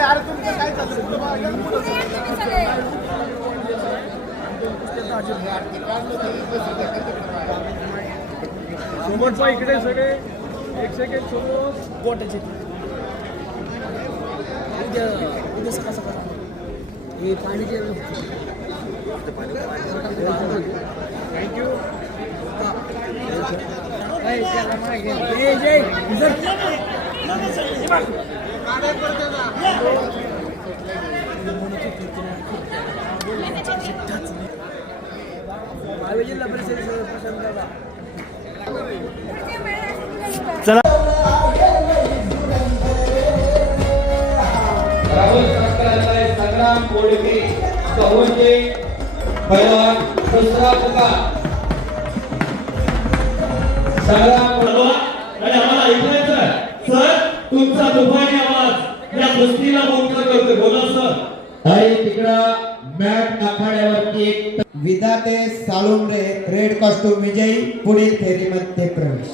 अरे तुमचं काय सोबतचा इकडे सगळे एक सेकंड सोबत. गोट्याचे उद्या उद्या सकाळ सकाळ. हे पाण्याचे थँक्यू जय संग्राम कोडके कहोंजे दुसरा पुकार आम्हाला ऐकायचं आहे. सर तुमचा तुफानी आवाज. या गोष्टीला मोठा करतोय. बोला सर. आणि तिकडं मॅट आखाड्यावरती एक विधाते साळुंबरे रेड कॉस्ट्यूम विजयी पुढील फेरीमध्ये प्रवेश.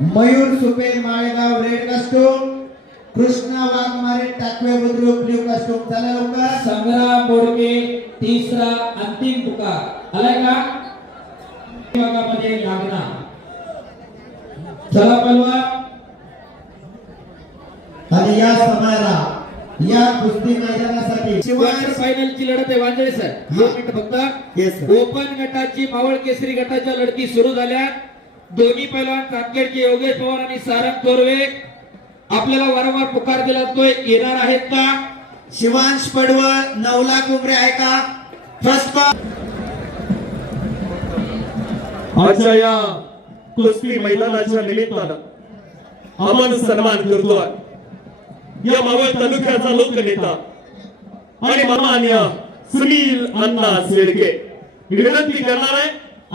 Mayur Supen Malegaon red costume. Krishna Waghmare Takwe Budruk blue costume. चला लवकर. संग्राम बोडके तिसरा अंतिम पुकार. आलाय का? चला पलवान आणि या समाला या कुस्ती मैदानासाठी. क्वार्टर फायनल ची लढत आहे वांजळे सर दोन मिनिट फक्त. ओपन गटाची मावळ केसरी गटाच्या लढती सुरू झाल्या. दोन्ही पैलवान कातखेडचे योगेश पवार आणि सारंग तोरवे आपल्याला वारंवार पुकार दिला जातोय. येणार आहेत का? शिवांश पडवळ नवला कुमरे आहे का? फर्स्ट आजच्या या. कुस्ती मैदानाच्या निमित्तानं आपण सन्मान करतोय. या मावळ तालुक्याचा लोकनेता आणि मान्य सुनील अण्णा शेडके विनंती करणार आहे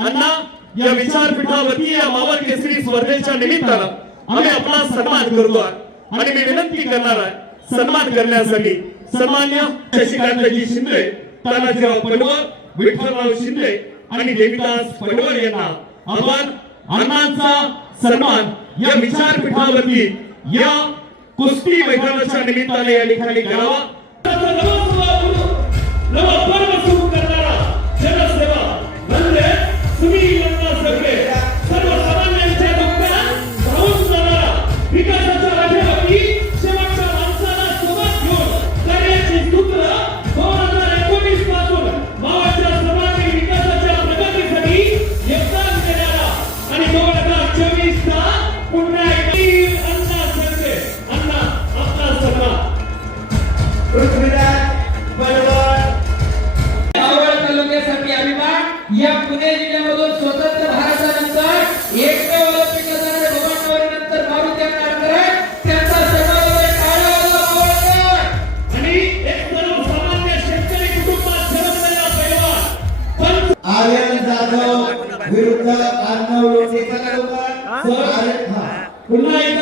अण्णा या विचारपीठावरती या मावळ केसरी स्पर्धेच्या निमित्तानं आम्ही आपला सन्मान करतोय. आणि मी विनंती करणार आहे सन्मान करण्यासाठी सन्मान्य शशिकांतजी शिंदे तानाजीराव पडवळ विठ्ठलराव शिंदे आणि देविदास पडवळ यांना आपण अण्णांचा सन्मान या विचारपीठावरती या कुस्ती मैदानाच्या निमित्ताने या ठिकाणी करावा. विरुद्ध हा. पुन्हा एकदा